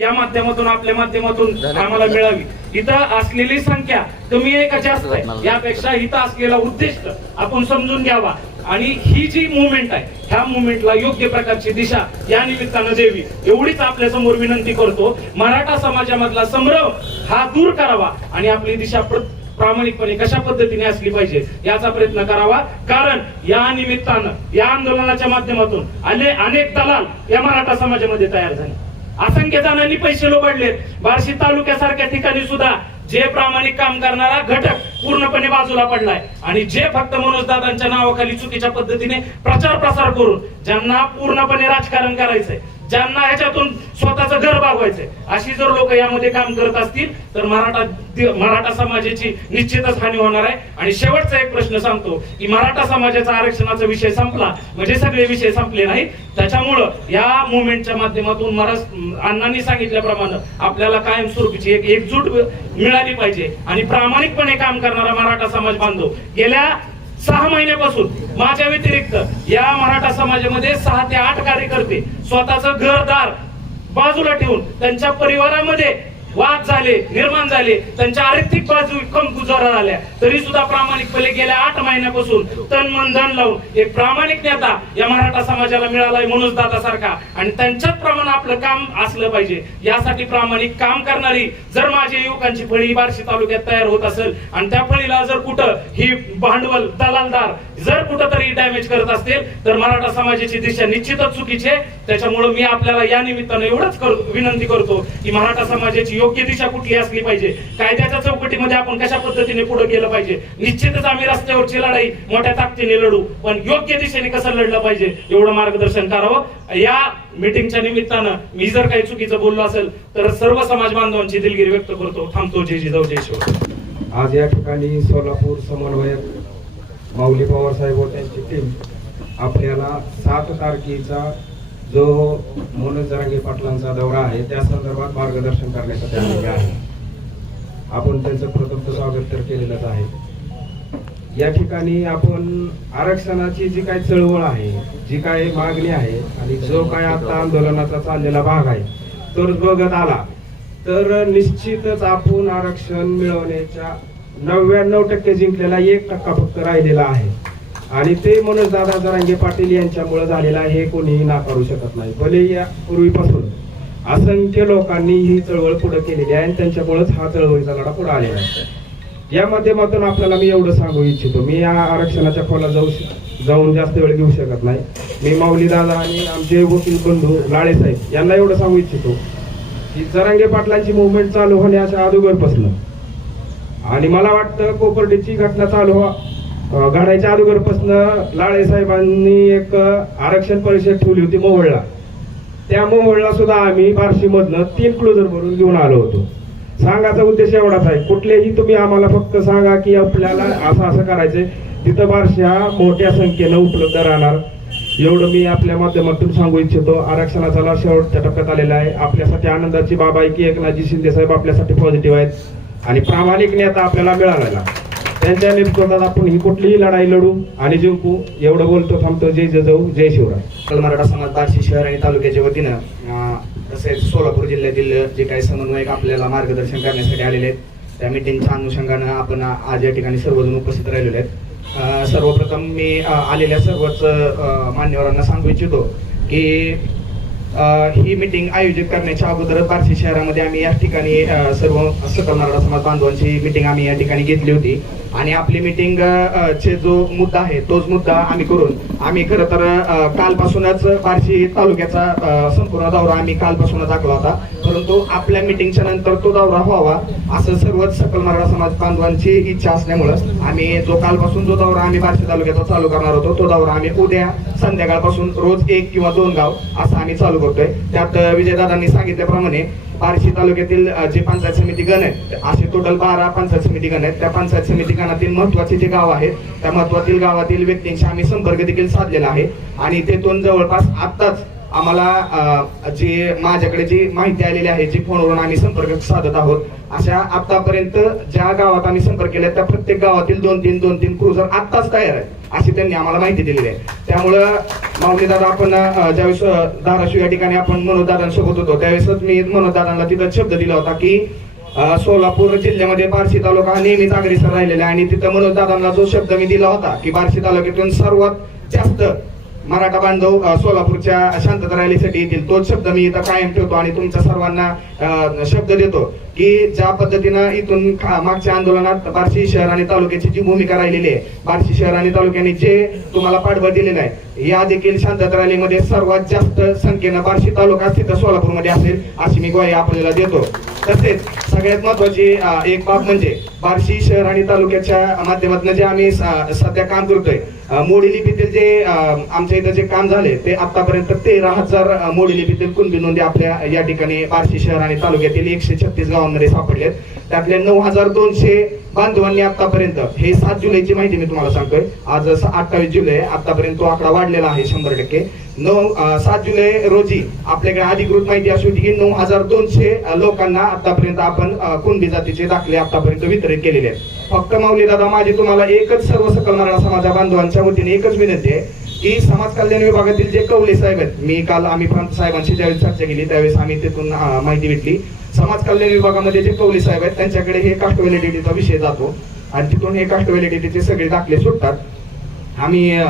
या माध्यमातून आपल्या माध्यमातून आम्हाला मिळावी. इथं असलेली संख्या कमी आहे का जास्त आहे? यापेक्षा इथं असलेला उद्दिष्ट आपण समजून घ्यावा. आणि ही जी मुवमेंट आहे ह्या मुवमेंटला योग्य प्रकारची दिशा या निमित्तानं द्यावी. एवढीच आपल्यासमोर विनंती करतो मराठा समाजामधला संभ्रम हा दूर करावा आणि आपली दिशा प्र- प्रामाणिकपणे कशा पद्धतीने असली पाहिजे याचा प्रयत्न करावा. कारण या निमित्तानं या आंदोलनाच्या माध्यमातून अने अनेक दलाल या मराठा समाजामध्ये तयार झाले. असंख्य जणांनी पैसे लोबाडलेत. बार्शी तालुक्यासारख्या ठिकाणी सुद्धा जे प्रामाणिक काम करणारा घटक पूर्णपणे बाजूला पडलाय. आणि जे फक्त मनोजदादांच्या नावाखाली चुकीच्या पद्धतीने प्रचार प्रसार करून ज्यांना पूर्णपणे राजकारण करायचंय ज्यांना ह्याच्यातून स्वतःचं घर भागवायचंय अशी जर लोक यामध्ये काम करत असतील तर मराठा मराठा समाजाची निश्चितच हानी होणार आहे. आणि शेवटचा एक प्रश्न सांगतो की मराठा समाजाचा आरक्षणाचा विषय संपला म्हणजे सगळे विषय संपले नाही त्याच्यामुळं या मुवमेंटच्या माध्यमातून अण्णांनी सांगितल्याप्रमाणे आपल्याला कायमस्वरूपीची एक एकजूट मिळाली पाहिजे. आणि प्रामाणिकपणे काम करणारा मराठा समाज बांधव गेल्या सहा महिन्यापासून माझ्या व्यतिरिक्त या मराठा समाजामध्ये सहा ते आठ कार्यकर्ते स्वतःचं घरदार बाजूला ठेवून त्यांच्या परिवारामध्ये वाद झाले निर्माण झाले त्यांच्या आर्थिक बाजू कमकुजारा झाल्या. तरी सुद्धा प्रामाणिकपणे गेल्या आठ महिन्यापासून तन मन धन लावून एक प्रामाणिक नेता या मराठा समाजाला मिळालाय मनोज दादा सारखा आणि त्यांच्याच प्रमाणे आपलं काम असलं पाहिजे. यासाठी प्रामाणिक काम करणारी जर माझ्या युवकांची फळी बार्शी तालुक्यात तयार होत असेल आणि त्या फळीला जर कुठं ही भांडवल दलालदार जर कुठं तरी डॅमेज करत असतील तर मराठा समाजाची दिशा निश्चितच चुकीची आहे. त्याच्यामुळे मी आपल्याला या निमित्तानं एवढंच करतो विनंती करतो की मराठा समाजाची योग्य दिशा कुठली असली पाहिजे? कायद्याच्या चौकटीमध्ये आपण कशा पद्धतीने पुढे गेलं पाहिजे? निश्चितच आम्ही रस्त्यावरची लढाई मोठ्या ताकदीने लढू पण योग्य दिशेने कसं लढलं पाहिजे एवढं मार्गदर्शन करावं? या मीटिंगच्या निमित्तानं मी जर काही चुकीचं बोललो असेल तर सर्व समाज बांधवांची दिलगिरी व्यक्त करतो. थांबतो. जय जिजाऊ जय शिव आज या ठिकाणी सोलापूर समन्वयक माऊली पवार साहेब व त्यांची टीम आपल्याला सात तारखेचा जो मनोज जरांगे पाटलांचा दौरा आहे त्या संदर्भात मार्गदर्शन करण्यासाठी आलेले आहे. आपण त्यांचं प्रथम स्वागत तर केलेलंच आहे. या ठिकाणी आपण आरक्षणाची जी काही चळवळ आहे जी काय मागणी आहे आणि जो काय आता आंदोलनाचा चाललेला भाग आहे तर बघत आला तर निश्चितच आपण आरक्षण मिळवण्याच्या नव्याण्णव टक्के जिंकलेला एक टक्का फक्त राहिलेला आहे. आणि ते मनोज दादा जरांगे पाटील यांच्यामुळे झालेलं आहे हे कोणीही नाकारू शकत नाही. भले या पूर्वीपासून असंख्य लोकांनी ही चळवळ पुढे केलेली आहे आणि त्यांच्यामुळेच हा चळवळीचा लढा पुढे आलेला आहे. या माध्यमातून आपल्याला मी एवढं सांगू इच्छितो मी या आरक्षणाच्या खोला जाऊ श- जाऊन जास्त वेळ घेऊ शकत नाही. मी माऊली दादा आणि आमचे वकील बंधू लाळे साहेब यांना एवढं सांगू इच्छितो की जरांगे पाटलांची मुवमेंट चालू होण्याच्या अगोदरपासून आणि मला वाटतं कोपर्डीची घटना चालू हो- व्हा- घडायच्या अगोदरपासून लाळे साहेबांनी एक आरक्षण परिषद ठेवली होती मोहोळला. त्या मोहोळला सुद्धा आम्ही बार्शीमधनं तीन क्लोजर भरून घेऊन आलो होतो. सांगायचा उद्देश एवढाच आहे कुठलेही तुम्ही आम्हाला फक्त सांगा की आपल्याला असं असं करायचंय तिथं बार्शी हा मोठ्या संख्येनं उपलब्ध राहणार. एवढं मी आपल्या माध्यमातून सांगू इच्छितो आरक्षणाचा लाभ शेवटच्या टप्प्यात आलेला आहे. आपल्यासाठी आनंदाची बाब आहे की एकनाथजी शिंदे साहेब आपल्यासाठी पॉझिटिव्ह आहेत आणि प्रामाणिक नेता आपल्याला मिळालेला त्यांच्या नेतृत्वात आपण ही कुठलीही लढाई लढू आणि जिंकू एवढं बोलतो थांबतो. जय जजाऊ जय शिवराय. सकल मराठा समाज बार्शी शहर आणि तालुक्याच्या वतीनं तसेच सोलापूर जिल्ह्यातील जे काही समन्वयक आपल्याला मार्गदर्शन करण्यासाठी आलेले आहेत त्या मिटिंगच्या अनुषंगानं आपण आज या ठिकाणी सर्वजण उपस्थित राहिलेले आहेत. सर्वप्रथम मी आलेल्या सर्वच मान्यवरांना सांगू इच्छितो की ही मिटिंग आयोजित करण्याच्या अगोदर बार्शी शहरामध्ये आम्ही या ठिकाणी सर्व सकल मराठा समाज बांधवांची मिटिंग आम्ही या ठिकाणी घेतली होती. आणि आपली मिटिंग चे जो मुद्दा आहे तोच मुद्दा आम्ही करून आम्ही खरं तर कालपासूनच बार्शी तालुक्याचा संपूर्ण दौरा आम्ही कालपासूनच आखला होता. परंतु आपल्या मिटिंगच्या नंतर तो दौरा व्हावा असं सर्वच सकल मराठा समाज बांधवांची इच्छा असल्यामुळं आम्ही जो कालपासून जो दौरा आम्ही बार्शी तालुक्याचा चालू करणार होतो तो दौरा आम्ही उद्या संध्याकाळपासून रोज एक किंवा दोन गाव असं आम्ही चालू बघतोय त्यात विजयदादांनी सांगितल्याप्रमाणे बार्शी तालुक्यातील जे पंचायत समिती गण आहेत असे टोटल बारा पंचायत समिती गण आहेत. त्या पंचायत समिती गणातील महत्त्वाचे जे गाव आहेत त्या महत्वातील गावातील व्यक्तींशी आम्ही संपर्क देखील साधलेला आहे. आणि तेथून जवळपास आत्ताच आम्हाला जे माझ्याकडे जी माहिती आलेली आहे जी फोनवरून आम्ही संपर्क साधत आहोत अशा आतापर्यंत ज्या गावात आम्ही संपर्क केला त्या प्रत्येक गावातील दोन तीन दोन तीन क्रुझर आत्ताच तयार आहेत. अशी त्यांनी आम्हाला माहिती दिलेली आहे. त्यामुळं माऊली दादा आपण ज्यावेळेस धाराशिव या ठिकाणी आपण मनोजदादांसोबत होतो त्यावेळेसच मी मनोजदादांना तिथं शब्द दिला होता की सोलापूर जिल्ह्यामध्ये बार्शी तालुका हा नेहमीच अग्रेसर राहिलेला आहे. आणि तिथं मनोजदादांना जो शब्द मी दिला होता की बार्शी तालुक्यातून सर्वात जास्त मराठा बांधव सोलापूरच्या शांतता रॅलीसाठी येतील. तोच शब्द मी इथं कायम ठेवतो आणि तुमच्या सर्वांना शब्द देतो की ज्या पद्धतीनं इथून मागच्या आंदोलनात बार्शी शहर आणि तालुक्याची जी भूमिका राहिलेली आहे बार्शी शहर आणि तालुक्याने जे तुम्हाला पाठबळ दिलेलं आहे या देखील शांतता रॅलीमध्ये सर्वात जास्त संख्येनं बार्शी तालुका तिथं सोलापूरमध्ये असेल अशी मी ग्वाही आपल्याला देतो. तसेच सगळ्यात महत्वाची एक बाब म्हणजे बार्शी शहर आणि तालुक्याच्या माध्यमातून जे आम्ही सध्या काम करतोय मोडी लिपीतील जे आमच्या इथं जे काम झाले ते आतापर्यंत तेरा हजार मोडी लिपीतील कुणबी नोंदी आपल्या या ठिकाणी बार्शी शहर आणि तालुक्यातील एकशे छत्तीस गावांमध्ये सापडलेत. त्यातले नऊ हजार दोनशे बांधवांनी आतापर्यंत हे सात जुलैची माहिती मी तुम्हाला सांगतोय. आज अठ्ठावीस जुलै आहे. आतापर्यंत तो आकडा वाढलेला आहे शंभर टक्के. नऊ सात जुलै रोजी आपल्याकडे अधिकृत माहिती अशी होती की नऊ हजार दोनशे लोकांना आतापर्यंत आपण कुंडी कुणबी जातीचे दाखले आतापर्यंत वितरित केलेले आहेत. फक्त माऊली दादा माझी तुम्हाला एकच सर्व सकल मराठा समाजा बांधवांच्या वतीने एकच विनंती आहे की समाज कल्याण विभागातील जे कवले साहेब आहेत मी काल आम्ही प्रांत साहेबांशी ज्यावेळेस चर्चा केली त्यावेळेस आम्ही तिथून माहिती भेटली. समाज कल्याण विभागामध्ये जे कवले साहेब आहेत त्यांच्याकडे हे कास्ट व्हॅलिडिटीचा विषय जातो. आणि तिथून हे कास्ट व्हॅलिडिटीचे सगळे दाखले सुटतात. आम्ही अ,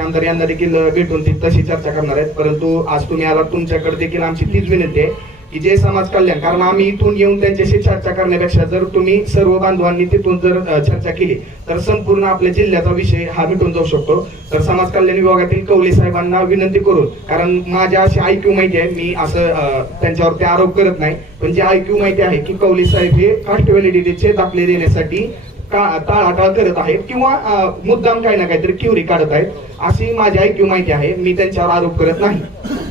आमदार यांना देखील भेटून ती तशी चर्चा करणार आहेत. परंतु आज तुम्ही आला तुमच्याकडे देखील आमची तीच विनंती आहे. की जे समाज कल्याण. कारण आम्ही इथून येऊन त्यांच्याशी चर्चा करण्यापेक्षा जर तुम्ही सर्व बांधवांनी तिथून जर चर्चा केली तर संपूर्ण आपल्या जिल्ह्याचा विषय हा मिटून जाऊ शकतो. तर समाज कल्याण विभागातील कवले साहेबांना विनंती करून कारण माझ्या अशी आयक्यू माहिती आहे मी असं त्यांच्यावर त्यांच्यावरती आरोप करत नाही पण जे आयक्यू माहिती आहे की कवले साहेब हे कास्ट व्हॅलिडिटीचे दाखले देण्यासाठी टाळाटाळ करत आहेत किंवा मुद्दाम काही ना काहीतरी क्युरी काढत आहेत अशी माझी ऐक्यू माहिती आहे मी त्यांच्यावर आरोप करत नाही.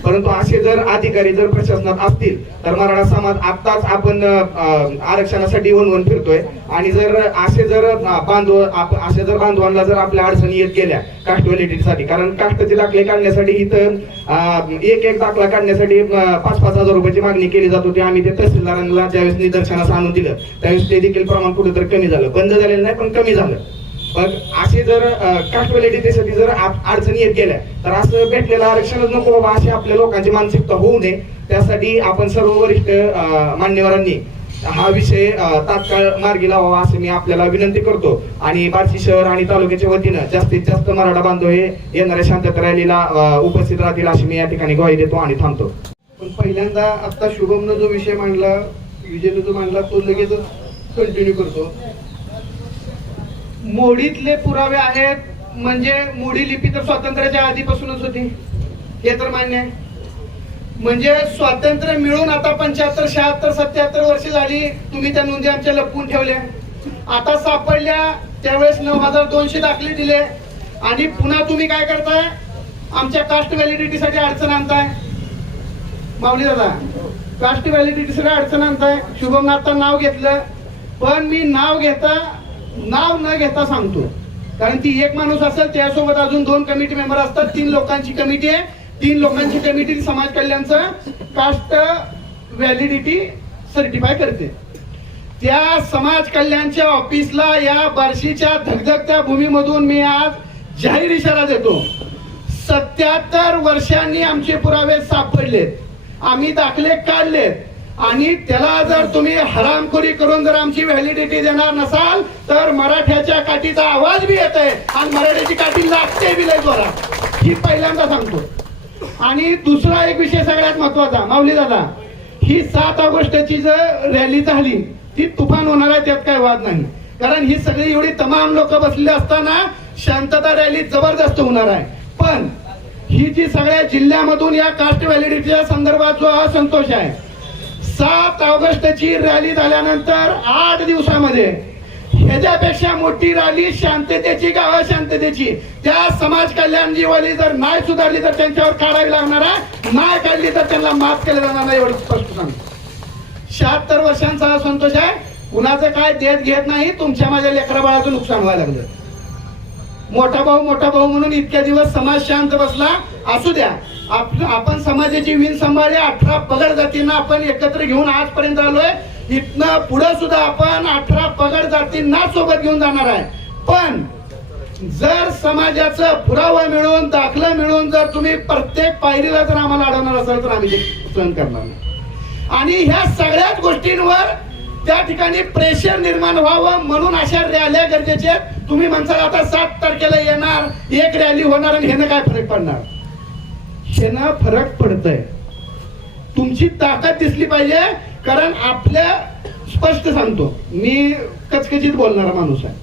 परंतु असे जर अधिकारी जर प्रशासनात असतील तर मराठा समाज आत्ताच आपण आरक्षणासाठी वनवन फिरतोय. आणि जर असे जर बांधव असे जर बांधवांना जर आपल्या अडचणी येत गेल्या कास्ट व्हॅलिडिटीसाठी कारण कास्टचे दाखले काढण्यासाठी इथं एक एक दाखला काढण्यासाठी पाच पाच हजार रुपयाची मागणी केली जात होती. आम्ही ते तहसीलदारांना ज्यावेळेस निदर्शनास आणून दिलं त्यावेळेस ते देखील प्रमाण कुठेतरी कमी झालं. बंद झालेलं नाही पण कमी झालं. पण असे जर कास्ट व्हॅलिडिटीसाठी जर अडचणी येत गेल्या तर असं भेटलेलं आरक्षणच नको बाबा अशी आपल्या लोकांची मानसिकता होऊ नये. त्यासाठी आपण सर्व वरिष्ठ मान्यवरांनी हा विषय तात्काळ मार्गी लावावा असं मी आपल्याला विनंती करतो. आणि बार्शी शहर आणि तालुक्याच्या वतीनं जास्तीत जास्त मराठा बांधव हे येणाऱ्या शांतता रॅलीला उपस्थित राहतील अशी मी या ठिकाणी ग्वाही देतो आणि थांबतो. पण पहिल्यांदा आता शुभमनं जो विषय मांडला विजयनं जो मांडला तो लगेच कंटिन्यू करतो. मोडीतले पुरावे आहेत म्हणजे मोडी लिपी तर स्वातंत्र्याच्या आधीपासूनच होती. हे तर मान्य आहे. म्हणजे स्वातंत्र्य मिळून आता पंच्याहत्तर शहात्तर सत्याहत्तर वर्ष झाली तुम्ही त्या नोंदी आमच्या लपवून ठेवल्या. आता सापडल्या त्यावेळेस नऊ हजार दोनशे दाखले दिले. आणि पुन्हा तुम्ही काय करताय? आमच्या कास्ट व्हॅलिडिटीसाठी अडचण आणताय. माऊली दादा कास्ट व्हॅलिडिटीसाठी अडचण आणताय. शुभम नाव घेतलं. पण मी नाव घेता नाव न घेता सांगतो. कारण ती एक माणूस असेल त्यासोबत अजून दोन कमिटी मेंबर असतात. तीन लोकांची कमिटी आहे. तीन लोकांची कमिटी समाज कल्याणचं कास्ट व्हॅलिडिटी सर्टिफाय करते. त्या समाज कल्याणच्या ऑफिसला या बार्शीच्या धगधगत्या भूमीमधून मी आज जाहीर इशारा देतो. सत्याहत्तर वर्षांनी आमचे पुरावे सापडलेत. आम्ही दाखले काढलेत. आणि त्याला जर तुम्ही हरामखोरी करून जर आमची व्हॅलिडिटी देणार नसाल तर मराठ्याच्या काठीचा आवाज बी येत आहे आणि मराठ्याची काठी लागते बी लय जोरात. ही पहिल्यांदा सांगतो. आणि दुसरा एक विषय सगळ्यात महत्त्वाचा माऊली दादा. ही सात ऑगस्टची जर रॅली झाली ती तुफान होणार आहे त्यात काय वाद नाही. कारण ही सगळी एवढी तमाम लोक बसलेली असताना शांतता रॅली जबरदस्त होणार आहे. पण ही जी सगळ्या जिल्ह्यामधून या कास्ट व्हॅलिडिटीच्या संदर्भात जो असंतोष आहे सात ऑगस्टची रॅली झाल्यानंतर आठ दिवसामध्ये ह्याच्यापेक्षा मोठी रॅली शांततेची गाव शांततेची त्या समाज कल्याण जीवाली जर नाही सुधारली तर त्यांच्यावर काढावी लागणार आहे. नाही काढली तर त्यांना माफ केलं जाणार नाही एवढं स्पष्ट सांगतो. शहात्तर वर्षांचा हा संतोष आहे. कुणाचं काय देत घेत नाही तुमच्या माझ्या लेकरा बाळाचं नुकसान व्हायला लागलं. मोठा भाऊ मोठा भाऊ म्हणून इतक्या दिवस समाज शांत बसला. असू द्या. आपण समाजाची विण सांभाळली अठरा पगड जातींना आपण एकत्र घेऊन आजपर्यंत आलोय. इथनं पुढे सुद्धा आपण अठरा पगड जातींना सोबत घेऊन जाणार आहे. पण जर समाजाचं पुरावा मिळून दाखला मिळून जर तुम्ही प्रत्येक पायरीला जर आम्हाला अडवणार असाल तर आम्ही ते सहन करणार नाही. आणि ह्या सगळ्याच गोष्टींवर त्या ठिकाणी प्रेशर निर्माण व्हावं म्हणून अशा रॅल्या गरजेच्या आहेत. तुम्ही म्हणसाल आता सात तारखेला येणार एक रॅली होणार आणि ह्यानं काय फरक पडणार? क्षणा फरक पडतय. तुमची ताकद दिसली पाहिजे कारण आपल्या स्पष्ट सांगतो. मी कचकचित बोलणारा माणूस आहे.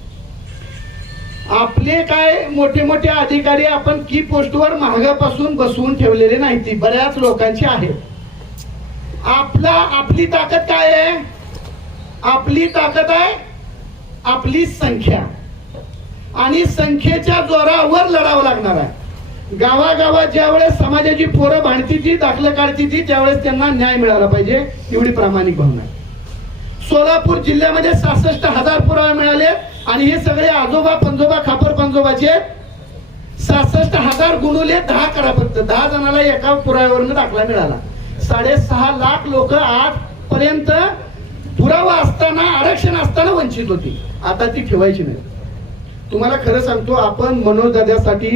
आपले काय मोठे मोठे अधिकारी आपण की पोस्टवर महागापासून बसवून ठेवलेले नाही ती बऱ्याच लोकांची आहे आपला आपली ताकद काय आहे? आपली ताकद आहे आपली संख्या. आणि संख्येच्या जोरावर लढावं लागणार आहे. गावागावात ज्यावेळेस समाजाची पोरं भांडती ती दाखलं काढती ती त्यावेळेस त्यांना न्याय मिळाला पाहिजे एवढी प्रामाणिक भावना सोलापूर जिल्ह्यामध्ये सहासष्ट हजार पुरावे मिळाले आणि हे सगळे आजोबा पंजोबा खापर पंजोबाचे सहासष्ट हजार गुणुले दहा करापर्यंत दहा जणाला एका पुराव्यावरून दाखला मिळाला. साडेसहा लाख लोक आठ पर्यंत पुरावा असताना आरक्षण असताना वंचित होती. आता ती ठेवायची नाही. तुम्हाला खरं सांगतो आपण मनोदर्जासाठी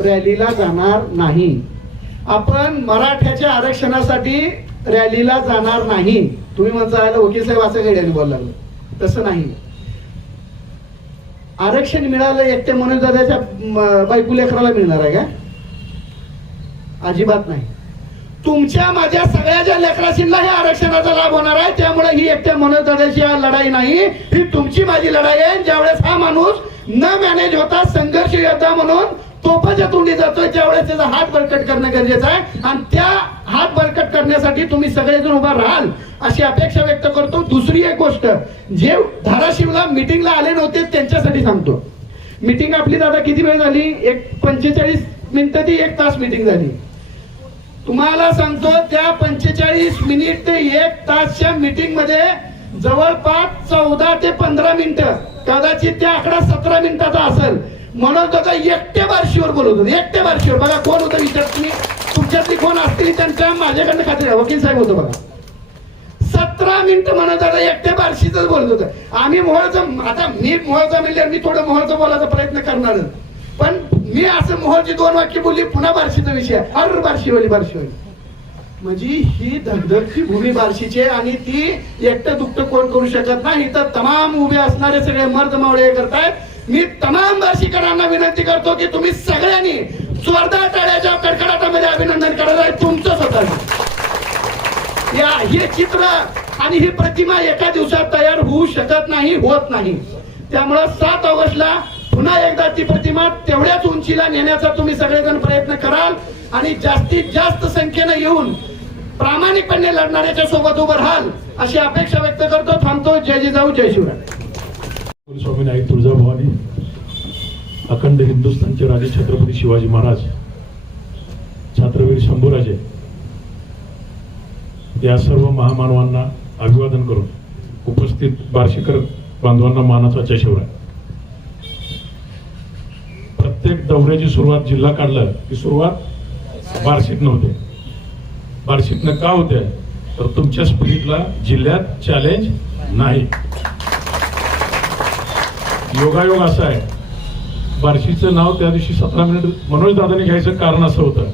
रॅलीला जाणार नाही. आपण मराठ्याच्या आरक्षणासाठी रॅलीला जाणार नाही. तुम्ही म्हणता वकील साहेब असं काही रॅली बोलला तसं नाही. आरक्षण मिळालं एकटे मनोदर्जाच्या म, बायको लेकराला मिळणार आहे का? अजिबात नाही. तुमच्या माझ्या सगळ्या ज्या लेकराशींना हे आरक्षणाचा लाभ होणार आहे त्यामुळे ही एकट्या मनोदर्जाची लढाई नाही. ही तुमची माझी लढाई आहे. ज्यावेळेस हा माणूस न मॅनेज होता संघर्ष योद्धा म्हणून तोफाच्या तोंडी जातोय त्यावेळेस त्याचा हात बळकट करणं गरजेचं आहे. आणि त्या हात बळकट करण्यासाठी तुम्ही सगळेजण उभा राहाल अशी अपेक्षा व्यक्त करतो. दुसरी एक गोष्ट जे धाराशिवला मिटिंगला आले नव्हते त्यांच्यासाठी सांगतो. मिटिंग आपली दादा किती वेळ झाली? एक पंचेचाळीस मिनिटं ती एक तास मिटिंग झाली. तुम्हाला सांगतो त्या पंचेचाळीस मिनिट ते एक तासच्या मिटिंगमध्ये जवळपास चौदा ते पंधरा मिनिटं कदाचित त्या आकडा सतरा मिनिटाचा असेल म्हणून त्याचा एकट्या बारशीवर बोलत होते. एकट्या बारशीवर. बघा कोण होतं विचार तुम्ही तुमच्यातली कोण असतील त्यांच्या माझ्याकडनं खात्री आहे. वकील साहेब होतो बघा. सतरा मिनिटं म्हणत आता एकट्या बारशीच बोलत होतं. आम्ही मोहळचं आता मी मोहळचा म्हणजे मी थोडं मोहळचं बोलायचा प्रयत्न करणार पण मी असं मोहळची दोन वाक्य बोलली पुन्हा बारशीचा विषय हर बारशीवाली बारशीवाली. म्हणजे ही धगधगची भूमी बारशीची आहे आणि ती एकटं दुखटं कोण करू शकत नाही. तर तमाम उभे असणारे सगळे मर्द मावळे हे करतायत. मी तमाम बार्शीकरांना विनंती करतो की तुम्ही सगळ्यांनी जोरदार टाळ्याच्या कडकडाटामध्ये अभिनंदन करायला आहे तुमचं स्वतः या हे चित्र आणि ही प्रतिमा एका दिवसात तयार होऊ शकत नाही होत नाही. त्यामुळं सात ऑगस्टला पुन्हा एकदा ती प्रतिमा तेवढ्याच उंचीला नेण्याचा तुम्ही सगळेजण प्रयत्न कराल आणि जास्तीत जास्त संख्येनं येऊन प्रामाणिकपणे लढणाऱ्याच्या सोबत उभं राहाल अशी अपेक्षा व्यक्त करतो. थांबतो. जय जिजाऊ जय शिवराय. स्वामी नाईक तुळजाभवानी अखंड हिंदुस्थानचे राजे छत्रपती शिवाजी महाराज छात्रवीर शंभूराजे या सर्व महामानवांना अभिवादन करून उपस्थित बार्शीकर बांधवांना मानाचा जय आहे प्रत्येक दौऱ्याची सुरुवात जिल्हा काढलं की सुरुवात बार्शीतनं होते. बार्शीतनं का होते? तर तुमच्या स्पिरिटला जिल्ह्यात चॅलेंज नाही. योगायोग असा आहे. बार्शीचं नाव त्या दिवशी सतरा मिनिट मनोज दादाने घ्यायचं कारण असं होतं.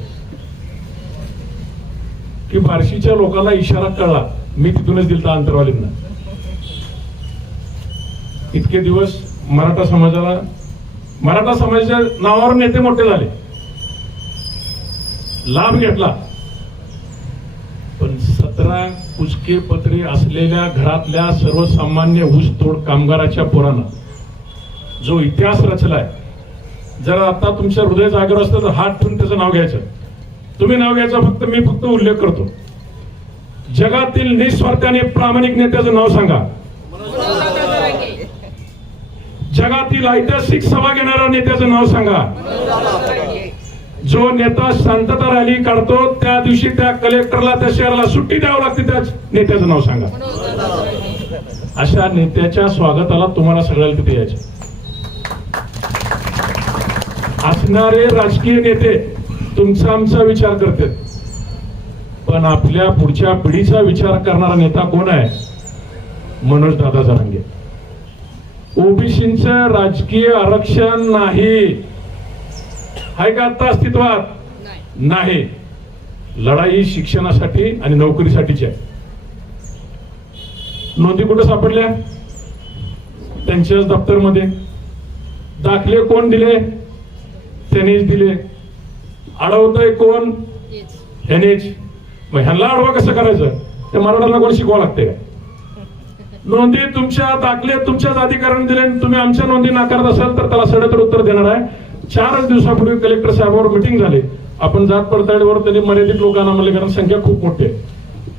की बार्शीच्या लोकांना इशारा कळला मी तिथूनच दिलता अंतरवालींना इतके दिवस मराठा समाजाला मराठा समाजाच्या नावावर नेते मोठे झाले. लाभ घेतला. पण सतरा कुचके पत्रे असलेल्या घरातल्या सर्वसामान्य ऊसतोड कामगाराच्या पोरांना जो इतिहास रचलाय जर आता तुमच्या हृदय जागेवर असतं तर हात ठेवून त्याचं नाव घ्यायचं. तुम्ही नाव घ्यायचं फक्त मी फक्त उल्लेख करतो. जगातील निस्वार्थाने आणि प्रामाणिक नेत्याचं नाव सांगा. जगातील ऐतिहासिक सभा घेणाऱ्या नेत्याचं नाव सांगा. जो नेता शांतता रॅली काढतो त्या दिवशी त्या कलेक्टरला त्या शहराला सुट्टी द्यावं लागते त्या नेत्याचं नाव सांगा. अशा नेत्याच्या स्वागताला तुम्हाला सगळ्याला तिथे यायचं. असणारे राजकीय नेते तुमचा आमचा विचार करतात पण आपल्या पुढच्या पिढीचा विचार करणारा नेता कोण आहे? मनोज दादा जरांगे. ओबीसीच राजकीय आरक्षण नाही. आहे का आता अस्तित्वात? नाही. लढाई शिक्षणासाठी आणि नोकरीसाठीची आहे. नोंदी कुठे सापडल्या? त्यांच्याच दप्तरमध्ये. दाखले कोण दिले? त्यांनीच दिले. अडवतय कोण? ह्यानेच मग ह्यांना अडवा कसं करायचं? ते मराठ्यांना कोण शिकवा लागते नोंदी तुमच्या दाखले तुमच्याच अधिकाऱ्यांनी दिले तुम्ही आमच्या नोंदी नाकारत असाल तर त्याला सडतर उत्तर देणार आहे. चारच दिवसापूर्वी कलेक्टर साहेबांवर मिटिंग झाली. आपण जात पडताळीवर त्यांनी मर्यादित लोकांना म्हणले कारण संख्या खूप मोठी आहे.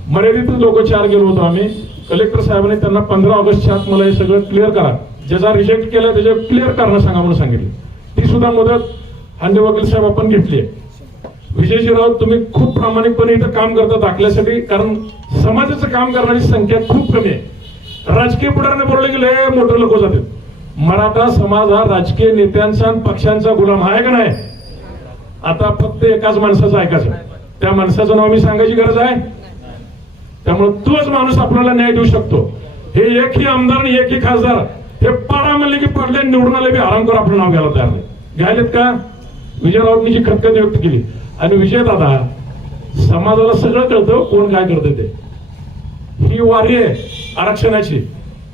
मर्यादित लोक चार गेलो होतो आम्ही. कलेक्टर साहेबांनी त्यांना पंधरा ऑगस्टच्या आत मला हे सगळं क्लिअर करा. ज्याचा रिजेक्ट केला त्याच्या क्लिअर कारण सांगा म्हणून सांगितले. ती सुद्धा मदत हांडे वकील साहेब आपण घेतली. आहे विजयजी तुम्ही खूप प्रामाणिकपणे इथं काम करता दाखल्यासाठी कारण समाजाचं काम करणारी संख्या खूप कमी आहे. राजकीय पुढाऱ्याने बोलले गेले मोठे लोक जाते मराठा समाज हा राजकीय नेत्यांचा आणि पक्षांचा गुलाम आहे का नाही? आता फक्त एकाच माणसाचं ऐकायचं. त्या माणसाचं नाव मी सांगायची गरज आहे? त्यामुळे तोच माणूस आपल्याला न्याय देऊ शकतो. हे एकही आमदार आणि एकही खासदार हे पाडा म्हणले की पडले निवडून आले बी आराम कर आपलं नाव घ्यायला तयार नाही. घ्यायलेत का? विजय जी खतखत व्यक्त केली आणि विजय दादा समाजाला सगळं कळतं कोण काय करतं ते. ही वारी आहे आरक्षणाची.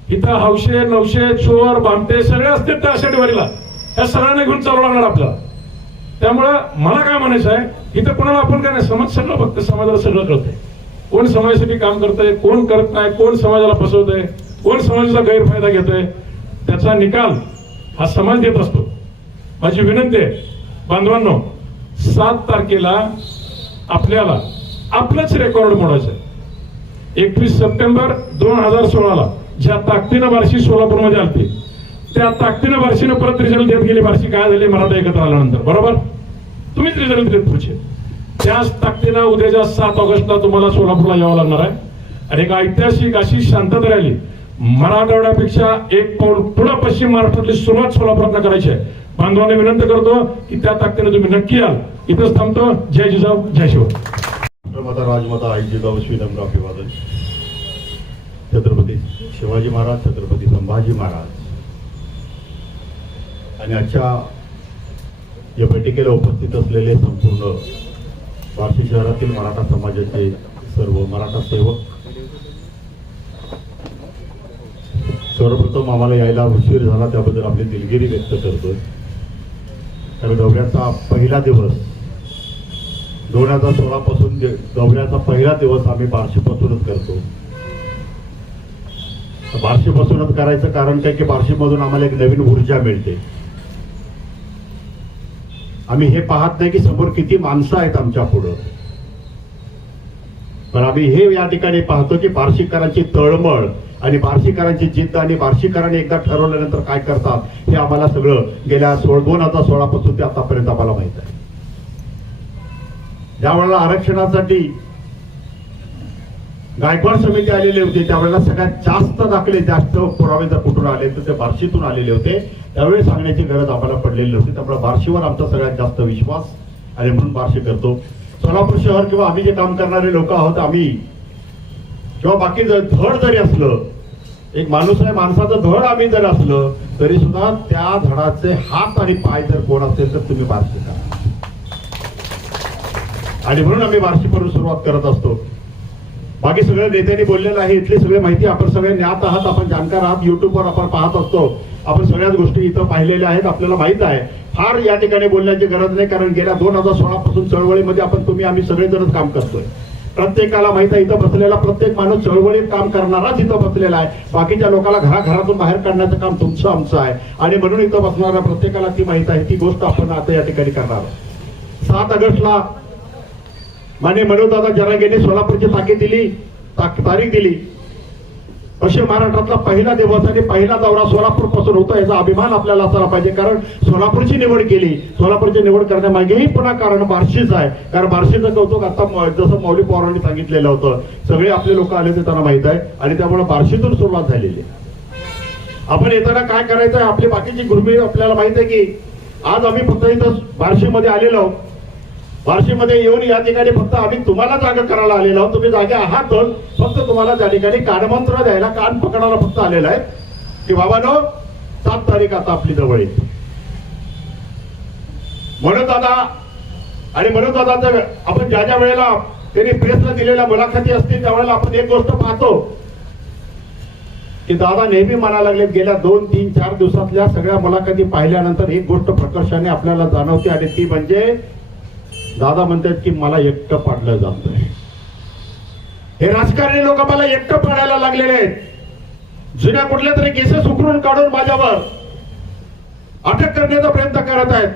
इथं हौशे नवशे चोर बामटे सगळे असतात त्या आषाढी वारीला. त्या सगळ्यांना घेऊन चालू लागणार आपल्याला. त्यामुळं मला काय म्हणायचं आहे इथं कोणाला आपण काय नाही समाज सगळं बघतं समाजाला सगळं कळतंय. कोण समाजासाठी काम करतंय कोण करत नाही कोण समाजाला फसवतंय कोण समाजाचा गैरफायदा घेतोय त्याचा निकाल हा समाज देत असतो. माझी विनंती आहे बांधवांनो सात तारखेला आपल्याला आपलंच रेकॉर्ड मोडायचं आहे. एकवीस सप्टेंबर दोन हजार सोळाला ज्या ताकदीनं बार्शी सोलापूरमध्ये आलती त्या ताकदीनं बार्शीनं परत रिझल्ट देत गेली. बार्शी काय झाली? मराठा एकत्र आल्यानंतर. बरोबर? तुम्हीच रिझल्ट देत पुढचे. त्याच ताकदीनं उद्याच्या सात ऑगस्टला तुम्हाला सोलापूरला यावं लागणार आहे. आणि एक ऐतिहासिक अशी शांतता राहिली. मराठवाड्यापेक्षा एक पाऊल पुढे पश्चिम महाराष्ट्रातली सुरुवात सोलापुरात करायची आहे. बांधवांना विनंती करतो की त्या ताकदीने तुम्ही नक्की याल. इथंच थांबतो. जय जिजाऊ जय शिव. राष्ट्रमाता राजमाता आई जिजाऊ श्रीराम अभिवादन छत्रपती शिवाजी महाराज छत्रपती संभाजी महाराज. आणि आजच्या या बैठकीला उपस्थित असलेले संपूर्ण बार्शी शहरातील मराठा समाजाचे सर्व मराठा सेवक सर्वप्रथम आम्हाला यायला उशीर झाला त्याबद्दल आपली दिलगिरी व्यक्त करतो कारण दौऱ्याचा पहिला दिवस दोन हजार सोळापासून दौऱ्याचा पहिला दिवस आम्ही बार्शीपासूनच करतो. बार्शीपासूनच करायचं कारण काय की बार्शीमधून आम्हाला एक नवीन ऊर्जा मिळते. आम्ही हे पाहत नाही की समोर किती माणसं आहेत आमच्या पुढं. पण आम्ही हे या ठिकाणी पाहतो की बार्शीकरांची तळमळ आणि बार्शीकरांची जिद्द आणि बार्शीकरांनी एकदा ठरवल्यानंतर काय करतात हे आम्हाला सगळं गेल्या सोळ दोन हजार सोळा पासून ते आतापर्यंत आम्हाला माहीत आहे. ज्या वेळेला आरक्षणासाठी गायकवाड समिती आलेली होती त्यावेळेला सगळ्यात जास्त दाखले जास्त पुरावे जर कुठून आले तर ते बार्शीतून आलेले होते. त्यावेळी सांगण्याची गरज आम्हाला पडलेली नव्हती. त्यामुळे बार्शीवर आमचा सगळ्यात जास्त विश्वास आणि म्हणून बार्शी करतो. सोलापूर शहर किंवा आम्ही जे काम करणारे लोक आहोत आम्ही. किंवा बाकी जर धड जरी असलं एक माणूस आहे माणसाचं धड आम्ही जर असलं तरी सुद्धा त्या धडाचे हात आणि पाय जर कोण असेल तर तुम्ही बारशी करा आणि म्हणून आम्ही बारशीपासून सुरुवात करत असतो. बाकी सगळ्या नेत्यांनी बोललेलं आहे इथली सगळी माहिती आपण सगळे ज्ञात आहात आपण जाणकार आहात युट्यूबवर आपण पाहत असतो. आपण सगळ्याच गोष्टी इथं पाहिलेल्या आहेत आपल्याला माहीत आहे. फार या ठिकाणी बोलण्याची गरज नाही कारण गेल्या दोन हजार सोळा पासून चळवळीमध्ये आपण तुम्ही आम्ही सगळेजणच काम करतोय. प्रत्येकाला माहीत आहे इथं बसलेला प्रत्येक माणूस चळवळीत काम करणाराच इथं बसलेला आहे. बाकीच्या लोकांना घराघरातून बाहेर काढण्याचं काम तुमचं आमचं आहे. आणि म्हणून इथं बसणाऱ्या प्रत्येकाला ती माहीत आहे ती गोष्ट आपण आता या ठिकाणी करणार आहोत. सात ऑगस्टला माने मनोदादा जरांगेने सोलापूरची ताकीद दिली ताक- तारीख दिली. पश्चिम महाराष्ट्रातला पहिला दिवस आणि पहिला दौरा सोलापूरपासून होता याचा अभिमान आपल्याला असायला पाहिजे. कारण सोलापूरची निवड केली. सोलापूरची निवड करण्यामागेही पुन्हा कारण बार्शीच आहे. कारण बार्शीचं कौतुक आता जसं मौली पवारांनी सांगितलेलं होतं. सगळे आपले लोक आले ते त्यांना माहीत आहे. आणि त्यामुळे बार्शीतून सुरुवात झालेली आहे. आपण येताना काय करायचं आहे आपली बाकीची गुरुमी आपल्याला माहीत आहे की आज आम्ही फक्त इथं बार्शीमध्ये आलेलो आहोत. बार्शीमध्ये येऊन या ठिकाणी फक्त आम्ही तुम्हाला जागा करायला आलेलो आहोत. तुम्ही जागे आहातच फक्त तुम्हाला त्या ठिकाणी कानमंत्र द्यायला कान पकडायला फक्त आलेला आहे. की बाबानो सात तारीख आता आपली जवळ येते म्हणून दादा आणि म्हणून दादा आपण ज्या ज्या वेळेला त्यांनी प्रेसला दिलेल्या मुलाखती असतील त्यावेळेला आपण एक गोष्ट पाहतो. की दादा नेहमी म्हणायला लागले गेल्या दोन तीन चार दिवसातल्या सगळ्या मुलाखती पाहिल्यानंतर एक गोष्ट प्रकर्षाने आपल्याला जाणवते आणि ती म्हणजे दादा म्हणतात की मला एकटं पाडलं जातंय. हे राजकारणी लोक मला एकटं पाडायला लागलेले आहेत. जुन्या कुठल्या तरी केसेस उकरून काढून माझ्यावर अटक करण्याचा प्रयत्न करत आहेत.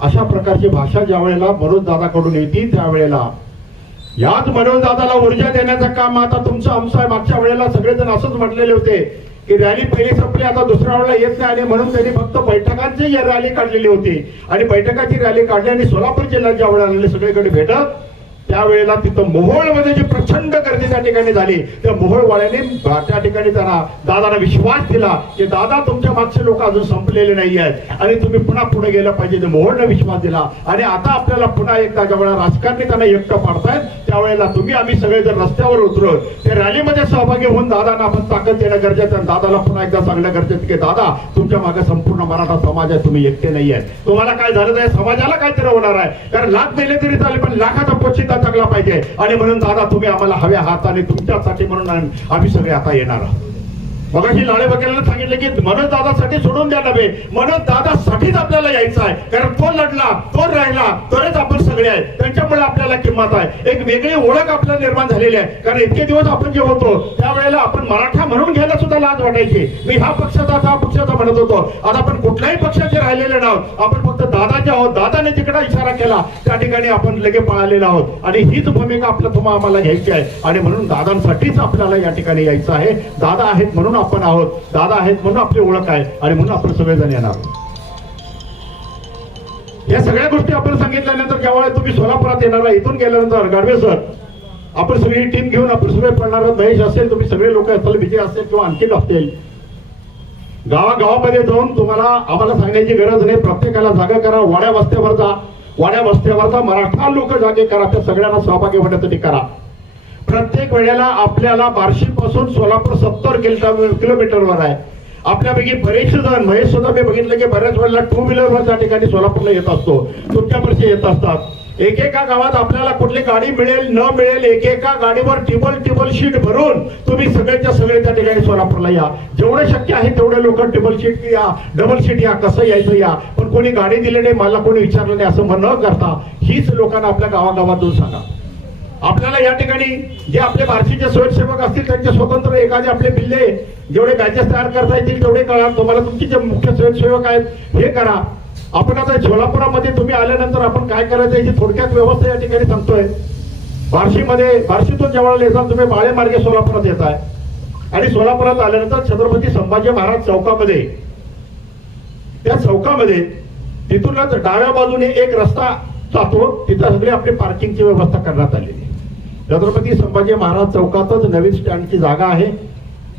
अशा प्रकारची भाषा ज्या वेळेला मनोज दादाकडून येते त्यावेळेला याच मनोज दादाला ऊर्जा देण्याचं काम आता तुमचं आमचं मागच्या वेळेला सगळेजण असंच म्हटलेले होते. की रॅली पहिली संपली आता दुसऱ्या वेळेला येत नाही आणि म्हणून त्यांनी फक्त बैठकांची रॅली काढलेली होती. आणि बैठकाची रॅली काढली आणि सोलापूर जिल्ह्यात ज्या वेळेला सगळीकडे भेटत त्यावेळेला तिथं मोहोळमध्ये जी प्रचंड गर्दी त्या ठिकाणी झाली त्या मोहोळवाड्याने त्या ठिकाणी त्यांना दादाला विश्वास दिला की दादा तुमच्या मागचे लोक अजून संपलेले नाही आहेत आणि तुम्ही पुन्हा पुढे गेलं पाहिजे. ते मोहोळनं विश्वास दिला. आणि आता आपल्याला पुन्हा एकदा ज्यावेळेला राजकारणी त्यांना एकटं पाडतायत त्यावेळेला तुम्ही आम्ही सगळे जर रस्त्यावर उतरून ते रॅलीमध्ये सहभागी होऊन दादांना आपण ताकद देणं गरजेचं आणि दादाला पुन्हा एकदा सांगणं गरजेचं की दादा तुमच्या मागे संपूर्ण मराठा समाज आहे तुम्ही एकटे नाही आहे तुम्हाला काय झालं समाजाला काहीतरी होणार आहे? कारण लाख दिले तरी चालेल पण लाखाचा पोचिता टाकला पाहिजे. आणि म्हणून दादा तुम्ही आम्हाला हव्या हाताने तुमच्यासाठी म्हणून आम्ही सगळे आता येणार आहोत. ही लाळे बघायला सांगितलं की मनोज दादासाठी सोडून द्या नव्हे मनोज दादासाठीच आपल्याला यायचं आहे. कारण तो लढला तो राहिला तरच आपण सगळे आहे. त्यांच्यामुळे आपल्याला किंमत आहे. एक वेगळी ओळख आपल्याला निर्माण झालेली आहे. कारण इतके दिवस आपण जे होतो त्यावेळेला आपण मराठा म्हणून घ्यायला सुद्धा लाज वाटायची. मी ह्या पक्षाचा त्या पक्षाचा म्हणत होतो. आता आपण कुठल्याही पक्षाचे राहिलेले नाव आपण फक्त दादाचे आहोत. दादाने जिकडे इशारा केला त्या ठिकाणी आपण लगे पळालेलो आहोत. आणि हीच भूमिका आपलं तुम्हाला आम्हाला घ्यायची आहे. आणि म्हणून दादांसाठीच आपल्याला या ठिकाणी यायचं आहे. दादा आहेत म्हणून आपण आहोत. दादा आहेत म्हणून आपली ओळख आहे. आणि म्हणून आपण सगळेजण येणार या सगळ्या गोष्टी आपण सांगितल्यानंतर ज्यावेळेला तुम्ही सोलापुरात येणार इथून गेल्यानंतर गाडवे सर आपण सगळी टीम घेऊन आपण सगळे पडणार महेश असेल तुम्ही सगळे लोक असतील विजय असेल किंवा आणखी असतील गावागावामध्ये जाऊन तुम्हाला आम्हाला सांगण्याची गरज नाही. प्रत्येकाला जागा करा वाड्या वस्त्यावर जा. वाड्या वस्त्यावर जा. मराठा लोक जागे करा. त्या सगळ्यांना सहभागी होण्यासाठी करा. प्रत्येक वेळेला आपल्याला बार्शी पासून सोलापूर सत्तर किलोमीटरवर आहे. आपल्यापैकी बरेचसे जण महेश सुद्धा मी बघितलं की बऱ्याच वेळेला टू व्हीलरवर त्या ठिकाणी सोलापूरला येत असतो. तुमच्या वर्षी येत असतात. एकेका गावात आपल्याला कुठली गाडी मिळेल न मिळेल एकेका गाडीवर टिबल टिबल शीट भरून तुम्ही सगळ्याच्या सगळे त्या ठिकाणी सोलापूरला या. जेवढे शक्य आहे तेवढे लोक टिबल शीट या डबल शीट या कसं यायचं या. पण कोणी गाडी दिली नाही मला कोणी विचारलं नाही असं न करता हीच लोकांना आपल्या गावागावातून सांगा. आपल्याला या ठिकाणी जे आपले बार्शीचे स्वयंसेवक असतील त्यांचे स्वतंत्र एखादे आपले बिल्ले जेवढे बॅचेस तयार करता येतील तेवढे करा. तुम्हाला तुमचे जे मुख्य स्वयंसेवक आहेत हे करा. आपण आता सोलापुरामध्ये तुम्ही आल्यानंतर आपण काय करायचं याची थोडक्यात व्यवस्था या ठिकाणी सांगतोय. बार्शीमध्ये बार्शीतून जेव्हा येताल तुम्ही बाळेमार्गे सोलापुरात येत आहे आणि सोलापुरात आल्यानंतर छत्रपती संभाजी महाराज चौकामध्ये त्या चौकामध्ये तिथूनच डाव्या बाजूने एक रस्ता जातो. तिथं सगळी आपली पार्किंगची व्यवस्था करण्यात आलेली छत्रपती संभाजी महाराज चौकातच नवीन स्टँडची जागा आहे.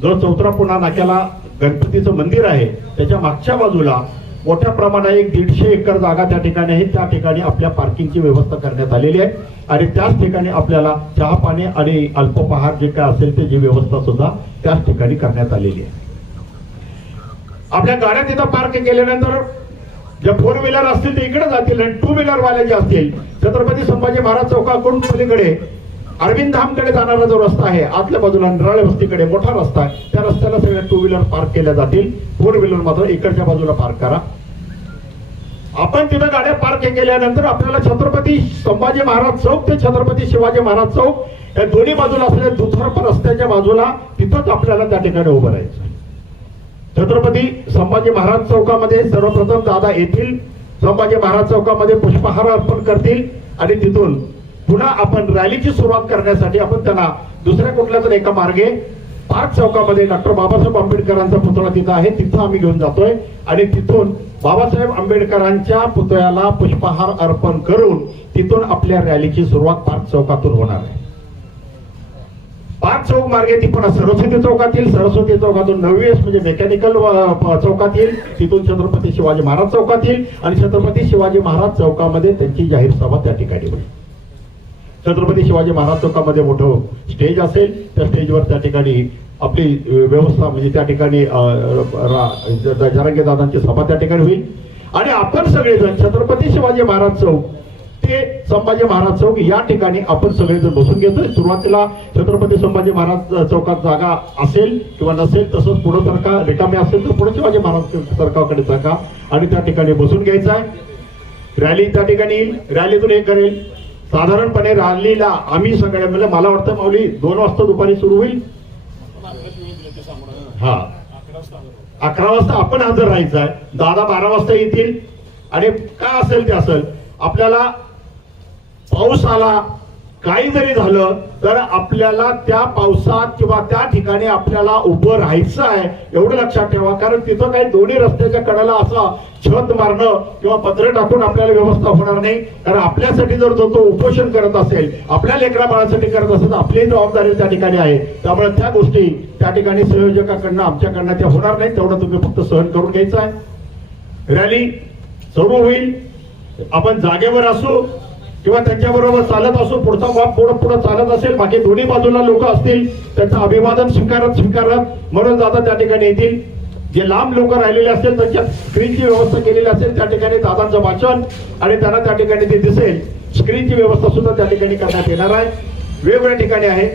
जो चौथरा पुन्हा नाक्याला गणपतीचं मंदिर आहे त्याच्या मागच्या बाजूला मोठ्या प्रमाणात एक दीडशे एकर जागा त्या ठिकाणी आहे. त्या ठिकाणी आपल्या पार्किंगची व्यवस्था करण्यात आलेली आहे. आणि त्याच ठिकाणी आपल्याला चहा पाणी आणि अल्पोपहार जे काय असेल त्याची व्यवस्था सुद्धा त्याच ठिकाणी करण्यात आलेली आहे. आपल्या गाड्या तिथं पार्क केल्यानंतर ज्या फोर व्हीलर असतील ते इकडे जातील आणि टू व्हीलर वाले जे असतील छत्रपती संभाजी महाराज चौकाकडून पलीकडे अरविंद धामकडे जाणारा जो रस्ता आहे आतल्या बाजूला नराळे वस्तीकडे मोठा रस्ता आहे. त्या रस्त्याला सगळ्या टू व्हीलर पार्क केल्या जातील. फोर व्हीलर मात्र इकडच्या बाजूला पार्क करा. आपण तिथं गाड्या पार्क केल्यानंतर आपल्याला छत्रपती संभाजी महाराज चौक ते छत्रपती शिवाजी महाराज चौक या दोन्ही बाजूला असलेल्या दुथरप रस्त्याच्या बाजूला तिथंच आपल्याला त्या ठिकाणी उभं राहायचं छत्रपती संभाजी महाराज चौकामध्ये सर्वप्रथम दादा येथील संभाजी महाराज चौकामध्ये पुष्पहार अर्पण करतील आणि तिथून पुन्हा आपण रॅलीची सुरुवात करण्यासाठी आपण त्यांना दुसऱ्या कुठल्या तरी एका मार्गे पार्क चौकामध्ये डॉक्टर बाबासाहेब आंबेडकरांचा पुतळा तिथं आहे. तिथं आम्ही घेऊन जातोय. आणि तिथून बाबासाहेब आंबेडकरांच्या पुतळ्याला पुष्पहार अर्पण करून तिथून आपल्या रॅलीची सुरुवात पार्क चौकातून होणार आहे. पाच चौक मार्गे ती पण सरस्वती चौकात येईल. सरस्वती चौकातून नववीस म्हणजे मेकॅनिकल चौकात येईल. तिथून छत्रपती शिवाजी महाराज चौकात येईल. आणि छत्रपती शिवाजी महाराज चौकामध्ये त्यांची जाहीर सभा त्या ठिकाणी होईल. छत्रपती शिवाजी महाराज चौकामध्ये मोठं स्टेज असेल त्या स्टेजवर त्या ठिकाणी आपली व्यवस्था म्हणजे त्या ठिकाणी जरांगे दादांची सभा त्या ठिकाणी होईल. आणि आपण सगळेजण छत्रपती शिवाजी महाराज चौक ते संभाजी महाराज चौक या ठिकाणी आपण सगळेजण बसून घेतोय. सुरुवातीला छत्रपती संभाजी महाराज चौकात जागा असेल किंवा नसेल तसंच पुढे सरका रिकामी असेल तर पुढे शिवाजी महाराज सरकारकडे जागा आणि त्या ठिकाणी बसून घ्यायचा आहे. रॅली त्या ठिकाणी येईल. रॅलीतून हे करेल. साधारणपणे रालीला आम्ही सगळ्या म्हणजे मला वाटतं माऊली दोन वाजता दुपारी सुरू होईल? हा. अकरा वाजता आपण हजर राहायचं आहे. दादा बारा वाजता येतील. आणि काय असेल ते असेल. आपल्याला पाऊस आला काही जरी झालं तर आपल्याला त्या पावसात किंवा त्या ठिकाणी आपल्याला उभं राहायचं आहे एवढं लक्षात ठेवा. कारण तिथं काही दोन्ही रस्त्याच्या कडेला असा छत मारणं किंवा पत्र टाकून आपल्याला व्यवस्था होणार नाही. कारण आपल्यासाठी जर जो तो उपोषण करत असेल आपल्या लेकरा बाळासाठी करत असेल तर आपली जबाबदारी त्या ठिकाणी आहे. त्यामुळे त्या गोष्टी त्या ठिकाणी संयोजकाकडनं आमच्याकडनं त्या होणार नाही तेवढं तुम्ही फक्त सहन करून घ्यायचं आहे. रॅली सुरू होईल. आपण जागेवर असू किंवा त्यांच्याबरोबर चालत असू पुढचा वाप पुढे पुढे चालत असेल बाकी दोन्ही बाजूला लोक असतील त्यांचं अभिवादन स्वीकारत स्वीकारत म्हणून दादा त्या ठिकाणी येतील. जे लांब लोक राहिलेले असतील त्यांच्या स्क्रीनची व्यवस्था केलेली असेल त्या ठिकाणी दादांचं भाषण आणि त्यांना त्या ठिकाणी ते दिसेल. स्क्रीनची व्यवस्था सुद्धा त्या ठिकाणी करण्यात येणार आहे. वेगवेगळ्या ठिकाणी आहे.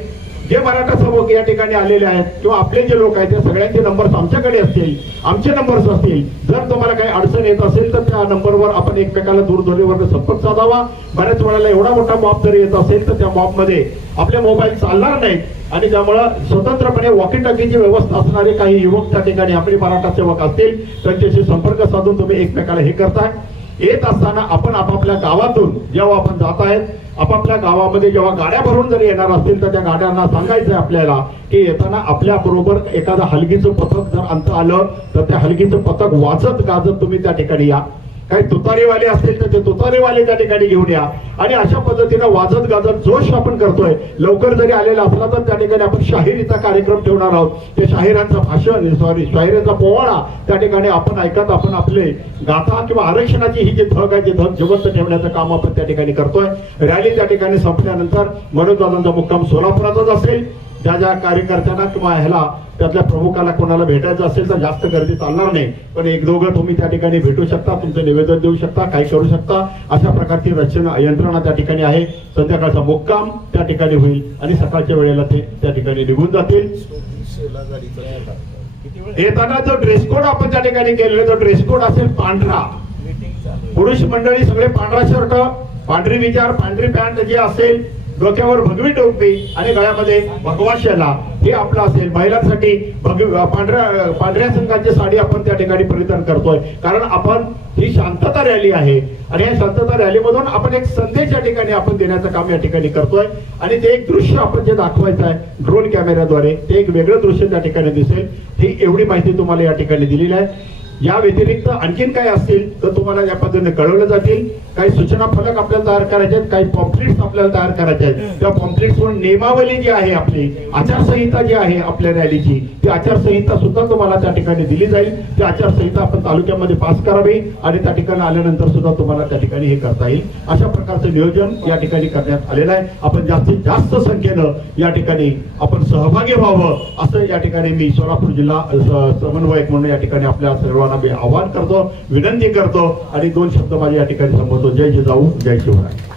जे मराठा सभोग या ठिकाणी आलेले आहेत किंवा आपले जे लोक आहेत ते सगळ्यांचे नंबर्स आमच्याकडे असतील आमचे नंबर्स असतील. जर तुम्हाला काही अडचण येत असेल तर त्या नंबरवर आपण एकमेकाला दूरध्वनीवर संपर्क साधावा. बऱ्याच वेळेला एवढा मोठा मॉब जर येत असेल तर त्या मॉबमध्ये आपले मोबाईल चालणार नाहीत. आणि त्यामुळं स्वतंत्रपणे वॉकी टॉकीची व्यवस्था असणारे काही युवक त्या ठिकाणी आपले मराठा सेवक असतील त्यांच्याशी संपर्क साधून तुम्ही एकमेकाला हे करताय. येत असताना आपण आपापल्या गावातून जेव्हा आपण जात आहेत आपापल्या गावामध्ये जेव्हा गाड्या भरून जरी येणार असतील तर त्या गाड्यांना सांगायचंय आपल्याला की येताना आपल्या बरोबर एखादं हलगीचं पथक जर अंत आलं तर त्या हलगीचं पथक वाचत गाजत तुम्ही त्या ठिकाणी या. काही तुतारीवाले असतील तर ते तुतारीवाले त्या ठिकाणी घेऊन या. आणि अशा पद्धतीनं वाजत गाजत जोश आपण करतोय. लवकर जरी आलेला असला तर त्या ठिकाणी आपण शाहिरीचा कार्यक्रम ठेवणार आहोत. ते शाहिरांचं भाषण सॉरी शाहिरांचा पोवाडा त्या ठिकाणी आपण ऐकत आपण आपले गाथा किंवा आरक्षणाची ही जी धग आहे ती धग जिवंत ठेवण्याचं काम आपण त्या ठिकाणी करतोय. रॅली त्या ठिकाणी संपल्यानंतर मनोज मुक्काम सोलापुरातच असेल. ज्या ज्या कार्यकर्त्यांना किंवा ह्याला त्यातल्या प्रमुखाला कोणाला भेटायचं असेल तर जास्त गर्दी चालणार नाही. पण एक दोघं तुम्ही त्या ठिकाणी भेटू शकता तुमचं निवेदन देऊ शकता काही करू शकता. अशा प्रकारची रचना यंत्रणा त्या ठिकाणी आहे. संध्याकाळचा मुक्काम त्या ठिकाणी होईल आणि सकाळच्या वेळेला ते त्या ठिकाणी निघून जातील. येताना जो ड्रेस कोड आपण त्या ठिकाणी केलेला तो ड्रेस कोड असेल पांढरा. पुरुष मंडळी सगळे पांढरा शर्ट पांढरी विचार पांढरी पॅन्ट जे असेल डोक्यावर भगवी टोपी आणि गळ्यामध्ये भगवा शेला हे आपलं असेल. महिलांसाठी भगवी पांढऱ्या पांढऱ्या संघाची साडी आपण त्या ठिकाणी परिधान करतोय. कारण आपण ही शांतता रॅली आहे. आणि या शांतता रॅलीमधून आपण एक संदेश या ठिकाणी आपण देण्याचं काम या ठिकाणी करतोय. आणि ते एक दृश्य आपण जे दाखवायचं आहे ड्रोन कॅमेऱ्याद्वारे ते एक वेगळं दृश्य त्या ठिकाणी दिसेल. ही एवढी माहिती तुम्हाला या ठिकाणी दिलेली आहे. या व्यतिरिक्त आणखीन काय असतील तर तुम्हाला या पद्धतीने कळवले जातील. काही सूचना फलक आपल्याला तयार करायचे आहेत काही पॉम्प्लेट्स आपल्याला तयार करायचे आहेत. त्या पॉम्प्लेट्सवर नियमावली जी आहे आपली आचारसंहिता जी आहे आपल्या रॅलीची ती आचारसंहिता सुद्धा तुम्हाला त्या ठिकाणी दिली जाईल. ती आचारसंहिता आपण तालुक्यामध्ये पास करावी आणि त्या ठिकाणी आल्यानंतर सुद्धा तुम्हाला त्या ठिकाणी हे करता येईल. अशा प्रकारचं नियोजन या ठिकाणी करण्यात आलेलं आहे. आपण जास्तीत जास्त संख्येनं या ठिकाणी आपण सहभागी व्हावं असं या ठिकाणी मी सोलापूर जिल्हा समन्वयक म्हणून या ठिकाणी आपल्या सर्वांना मी आवाहन करतो विनंती करतो आणि दोन शब्द माझ्या या ठिकाणी संबोधतो जय जिजाऊ जय शिवराय.